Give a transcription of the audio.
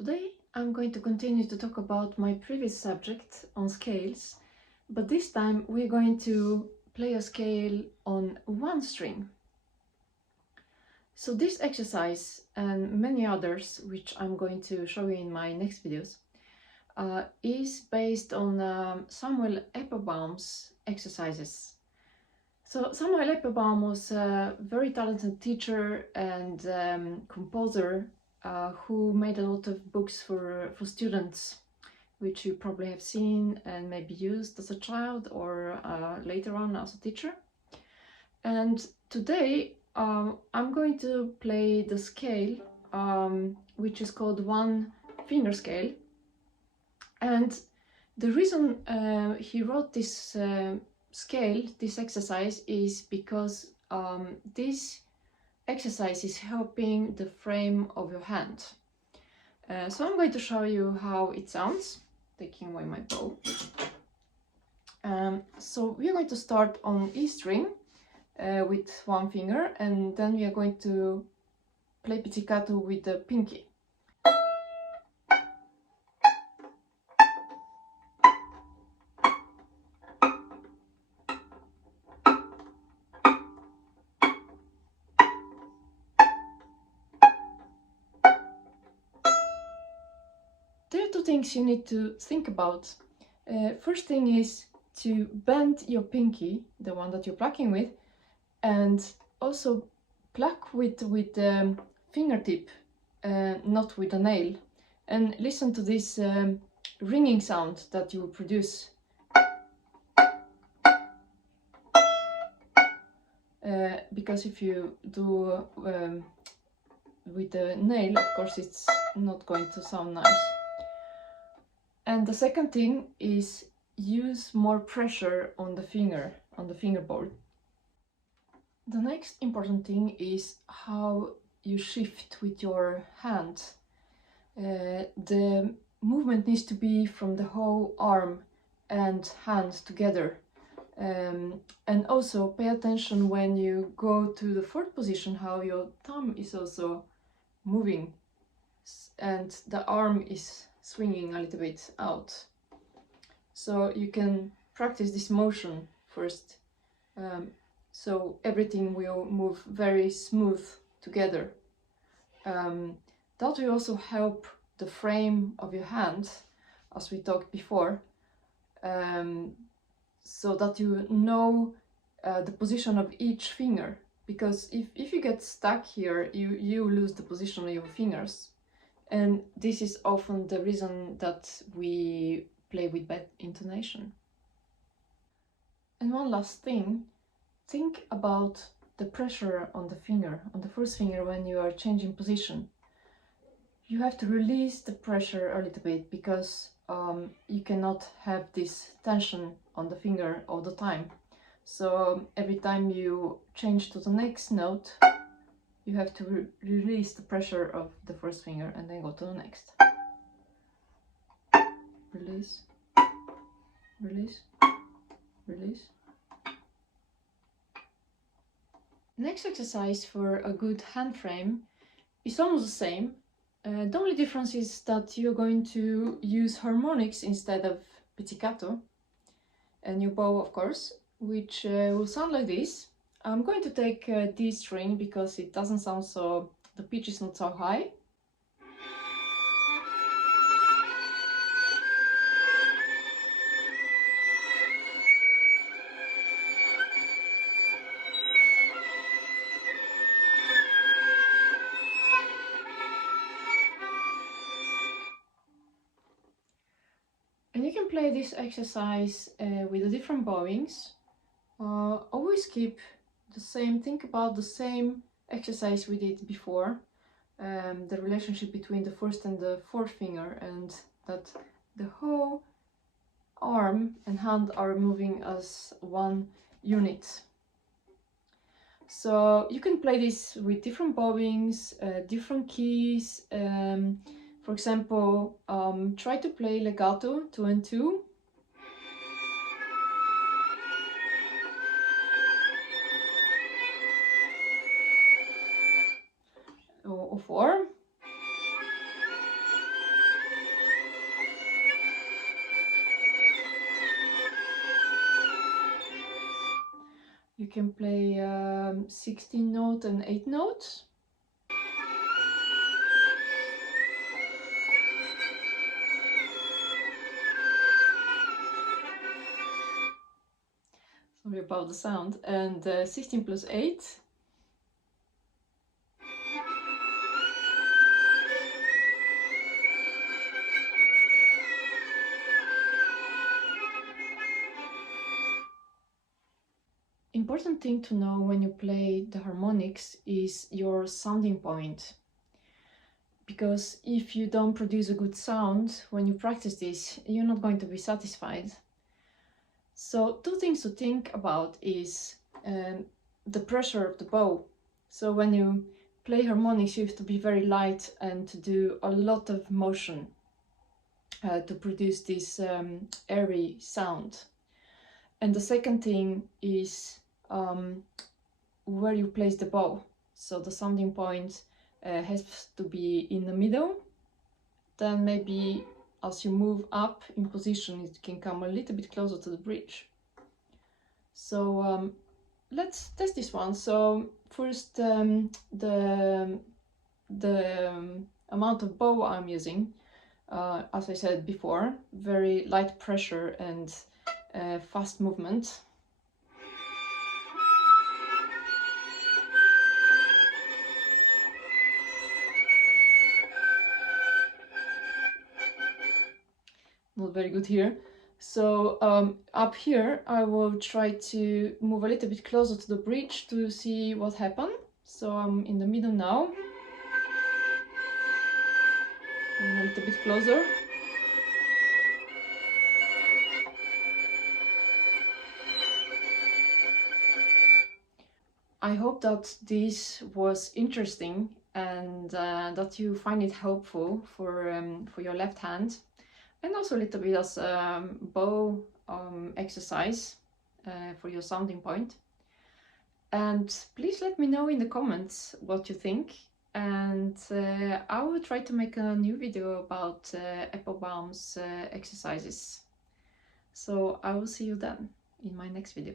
Today I'm going to continue to talk about my previous subject on scales, but this time we're going to play a scale on one string. So this exercise and many others, which I'm going to show you in my next videos, is based on Samuel Applebaum's exercises. So Samuel Applebaum was a very talented teacher and composer who made a lot of books for students, which you probably have seen and maybe used as a child or later on as a teacher. And today I'm going to play the scale, which is called one finger scale. And the reason he wrote this scale, this exercise, is because this exercise is helping the frame of your hand. So I'm going to show you how it sounds, taking away my bow. So we are going to start on E string with one finger, and then we are going to play pizzicato with the pinky. There are two things you need to think about. First thing is to bend your pinky, the one that you're plucking with, and also pluck with the fingertip, not with a nail. And listen to this ringing sound that you will produce. Because if you do with the nail, of course it's not going to sound nice. And the second thing is use more pressure on the finger, on the fingerboard. The next important thing is how you shift with your hand. The movement needs to be from the whole arm and hand together. And also pay attention when you go to the fourth position, how your thumb is also moving and the arm is swinging a little bit out. So you can practice this motion first, so everything will move very smooth together. That will also help the frame of your hand, as we talked before, so that you know the position of each finger. Because if you get stuck here, you lose the position of your fingers. And this is often the reason that we play with bad intonation. And one last thing, think about the pressure on the finger, on the first finger when you are changing position. You have to release the pressure a little bit because you cannot have this tension on the finger all the time. So every time you change to the next note, you have to release the pressure of the first finger and then go to the next. Release, release, release. Next exercise for a good hand frame is almost the same. The only difference is that you're going to use harmonics instead of pizzicato, and your bow, of course, which will sound like this. I'm going to take D string because it doesn't sound so, the pitch is not so high. And you can play this exercise with the different bowings. Always keep the same, think about the same exercise we did before, the relationship between the first and the fourth finger, and that the whole arm and hand are moving as one unit. So you can play this with different bowings, different keys. For example, try to play legato 2 and 2. Or 4. can play 16 note and 8 notes. Sorry about the sound. And 16 plus 8. Important thing to know when you play the harmonics is your sounding point. Because if you don't produce a good sound when you practice this, you're not going to be satisfied. So two things to think about is the pressure of the bow. So when you play harmonics, you have to be very light and to do a lot of motion to produce this airy sound. And the second thing is where you place the bow. So the sounding point has to be in the middle. Then maybe as you move up in position, it can come a little bit closer to the bridge. So let's test this one. So first, the amount of bow I'm using, as I said before, very light pressure and fast movement. Not very good here. So up here I will try to move a little bit closer to the bridge to see what happened. So I'm in the middle now. And a little bit closer. I hope that this was interesting and that you find it helpful for your left hand, and also a little bit as bow exercise for your sounding point. And please let me know in the comments what you think, and I will try to make a new video about Applebaum's exercises. So I will see you then in my next video.